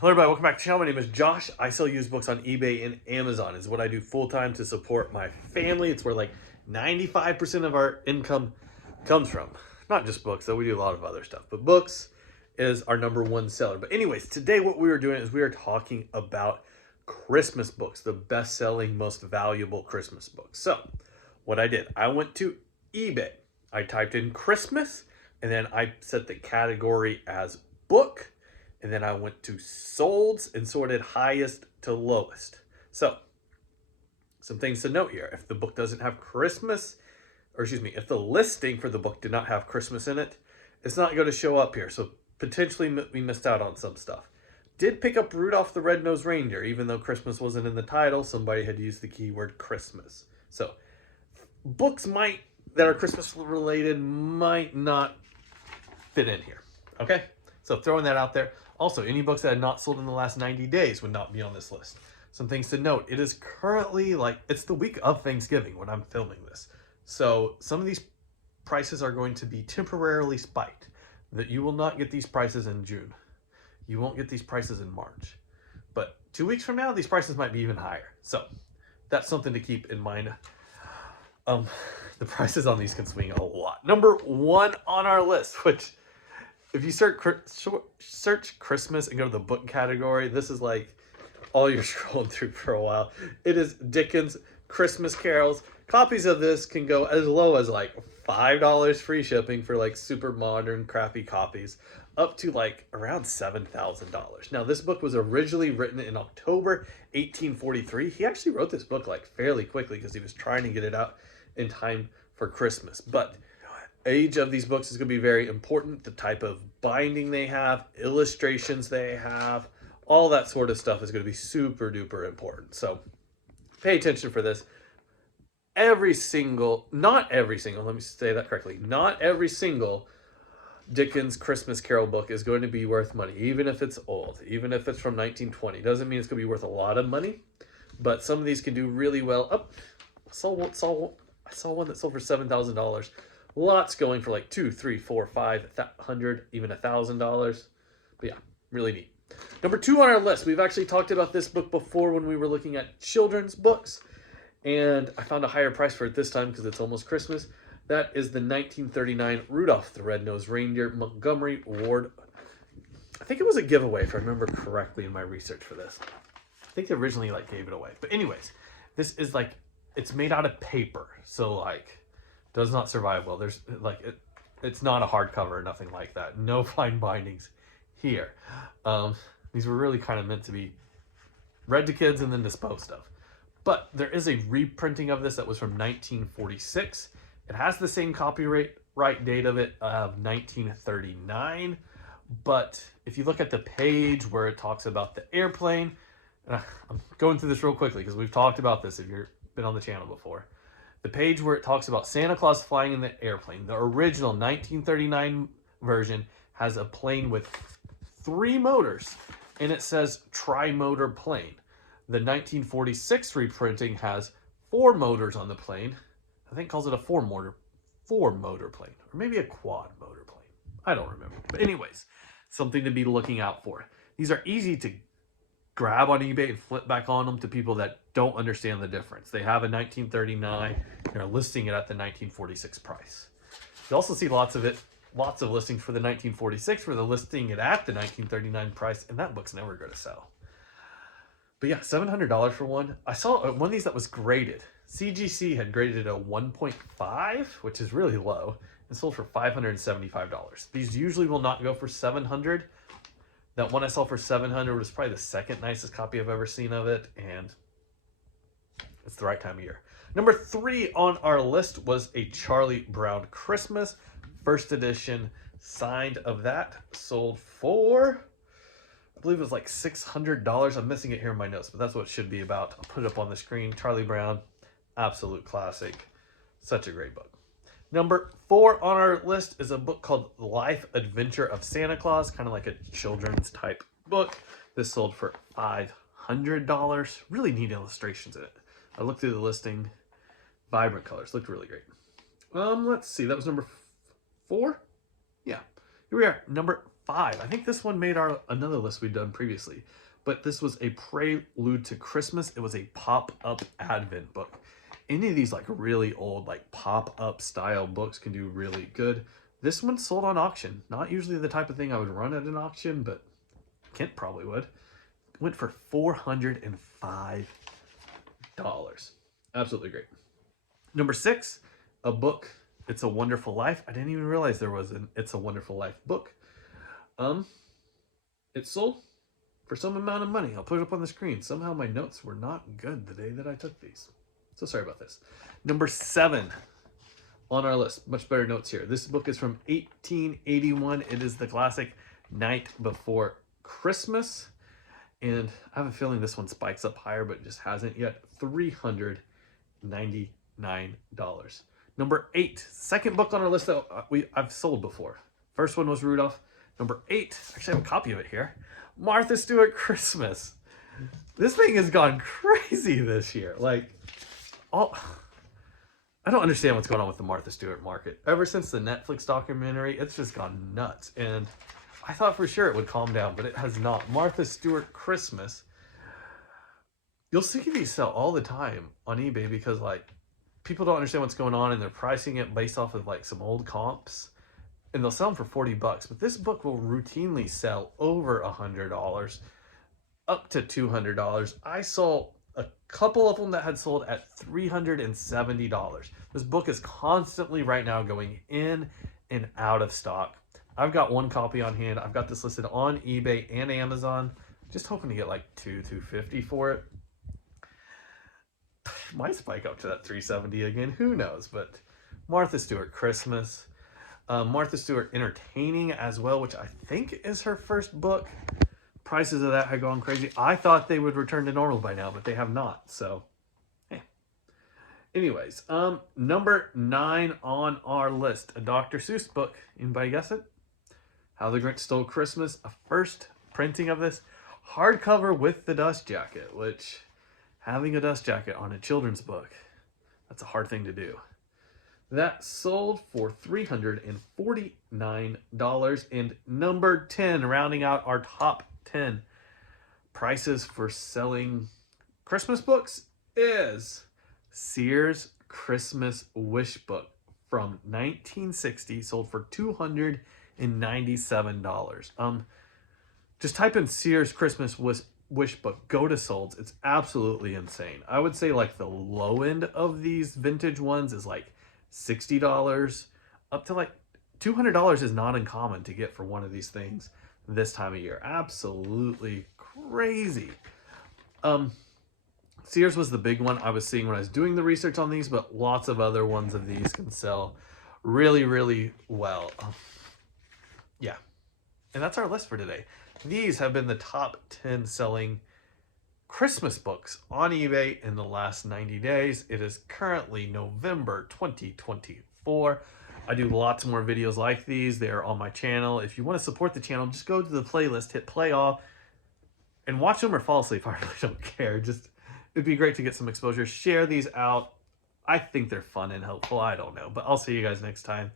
Hello everybody, welcome back to the channel. My name is Josh. I sell used books on eBay and Amazon. It's what I do full time to support my family. It's where like 95% of our income comes from. Not just books, though we do a lot of other stuff, but books is our number one seller. But anyways, today what we were doing is we were talking about Christmas books, the best-selling, most valuable Christmas books. So what I did, I went to eBay. I typed in Christmas and then I set the category as book. And then I went to solds and sorted highest to lowest. So, some things to note here. If the book doesn't have Christmas, or excuse me, if the listing for the book did not have Christmas in it, it's not going to show up here. So, potentially we missed out on some stuff. Did pick up Rudolph the Red-Nosed Reindeer, even though Christmas wasn't in the title, somebody had used the keyword Christmas. So, books that are Christmas related might not fit in here. Okay? So, throwing that out there. Also, any books that had not sold in the last 90 days would not be on this list. Some things to note. It is currently it's the week of Thanksgiving when I'm filming this. So some of these prices are going to be temporarily spiked. That you will not get these prices in June. You won't get these prices in March. But 2 weeks from now, these prices might be even higher. So that's something to keep in mind. The prices on these can swing a lot. Number one on our list, which if you search Christmas and go to the book category, this is like all you're scrolling through for a while. It is Dickens Christmas Carols. Copies of this can go as low as like $5 free shipping for like super modern, crappy copies, up to like around $7,000. Now, this book was originally written in October 1843. He actually wrote this book like fairly quickly because he was trying to get it out in time for Christmas. But age of these books is going to be very important. The type of binding they have, illustrations they have, all that sort of stuff is going to be super duper important. So pay attention for this. Not every single, let me say that correctly. Not every single Dickens Christmas Carol book is going to be worth money, even if it's old, even if it's from 1920. Doesn't mean it's going to be worth a lot of money, but some of these can do really well. Oh, I saw one that sold for $7,000. Lots going for like $200, $300, $400, $500, even $1,000. But yeah, really neat. Number two on our list, we've actually talked about this book before when we were looking at children's books, and I found a higher price for it this time because it's almost Christmas. That is the 1939 Rudolph the Red-Nosed Reindeer, Montgomery Ward. I think it was a giveaway if I remember correctly in my research for this. I think they originally gave it away. But anyways, this is it's made out of paper, so does not survive well. There's it's not a hardcover or nothing like that. No fine bindings here. These were really kind of meant to be read to kids and then disposed of. But there is a reprinting of this that was from 1946. It has the same copyright date of it of 1939. But if you look at the page where it talks about the airplane, I'm going through this real quickly because we've talked about this if you've been on the channel before. The page where it talks about Santa Claus flying in the airplane, the original 1939 version has a plane with 3 motors, and it says tri-motor plane. The 1946 reprinting has 4 motors on the plane. I think calls it a 4-motor plane, or maybe a quad motor plane. I don't remember. But anyways, something to be looking out for. These are easy to grab on eBay and flip back on them to people that don't understand the difference. They have a 1939, they're listing it at the 1946 price. You also see lots of listings for the 1946 where they're listing it at the 1939 price, and that book's never going to sell. But yeah, $700 for one. I saw one of these that was graded. CGC had graded it a 1.5, which is really low, and sold for $575. These usually will not go for $700. That one I saw for $700 was probably the second nicest copy I've ever seen of it, and it's the right time of year. Number 3 on our list was a Charlie Brown Christmas, first edition, signed of that, sold for, I believe it was like $600. I'm missing it here in my notes, but that's what it should be about. I'll put it up on the screen. Charlie Brown, absolute classic. Such a great book. Number 4 on our list is a book called Life Adventure of Santa Claus, kind of like a children's type book. This sold for $500. Really neat illustrations in it. I looked through the listing. Vibrant colors. Looked really great. Let's see. That was number 4? Yeah. Here we are. Number 5. I think this one made another list we'd done previously. But this was a prelude to Christmas. It was a pop-up Advent book. Any of these like really old like pop-up style books can do really good. This one sold on auction. Not usually the type of thing I would run at an auction, but Kent probably would. Went for $405. Absolutely great. Number 6, a book, It's a Wonderful Life. I didn't even realize there was an It's a Wonderful Life book. It sold for some amount of money. I'll put it up on the screen. Somehow my notes were not good the day that I took these. So sorry about this. Number 7 on our list. Much better notes here. This book is from 1881. It is the classic Night Before Christmas. And I have a feeling this one spikes up higher, but it just hasn't yet. $399. Number 8, second book on our list that I've sold before. First one was Rudolph. Number 8, actually I have a copy of it here. Martha Stewart Christmas. This thing has gone crazy this year. Like, I don't understand what's going on with the Martha Stewart market. Ever since the Netflix documentary, it's just gone nuts. And I thought for sure it would calm down, but it has not. Martha Stewart Christmas. You'll see these sell all the time on eBay because like people don't understand what's going on and they're pricing it based off of like some old comps. And they'll sell them for $40, but this book will routinely sell over $100, up to $200. I saw a couple of them that had sold at $370. This book is constantly right now going in and out of stock. I've got one copy on hand. I've got this listed on eBay and Amazon. Just hoping to get like $250 for it. Might spike up to that $370 again. Who knows? But Martha Stewart Christmas. Martha Stewart Entertaining as well, which I think is her first book. Prices of that had gone crazy. I thought they would return to normal by now, but they have not. So, hey. Anyways, number 9 on our list, a Dr. Seuss book. Anybody guess it? How the Grinch Stole Christmas. A first printing of this hardcover with the dust jacket, which having a dust jacket on a children's book, that's a hard thing to do. That sold for $349. And number 10, rounding out our top 10 prices for selling Christmas books, is Sears Christmas Wish Book from 1960, sold for $297. Just type in Sears Christmas Wish Book, go to Solds. It's absolutely insane. I would say like the low end of these vintage ones is like $60, up to like $200 is not uncommon to get for one of these things this time of year. Absolutely crazy. Sears was the big one I was seeing when I was doing the research on these, but lots of other ones of these can sell really, really well. Yeah. And that's our list for today. These have been the top 10 selling Christmas books on eBay in the last 90 days. It is currently November 2024. I do lots more videos like these. They're on my channel. If you want to support the channel, just go to the playlist, hit play all, and watch them or fall asleep. I really don't care. Just, it'd be great to get some exposure. Share these out. I think they're fun and helpful. I don't know, but I'll see you guys next time.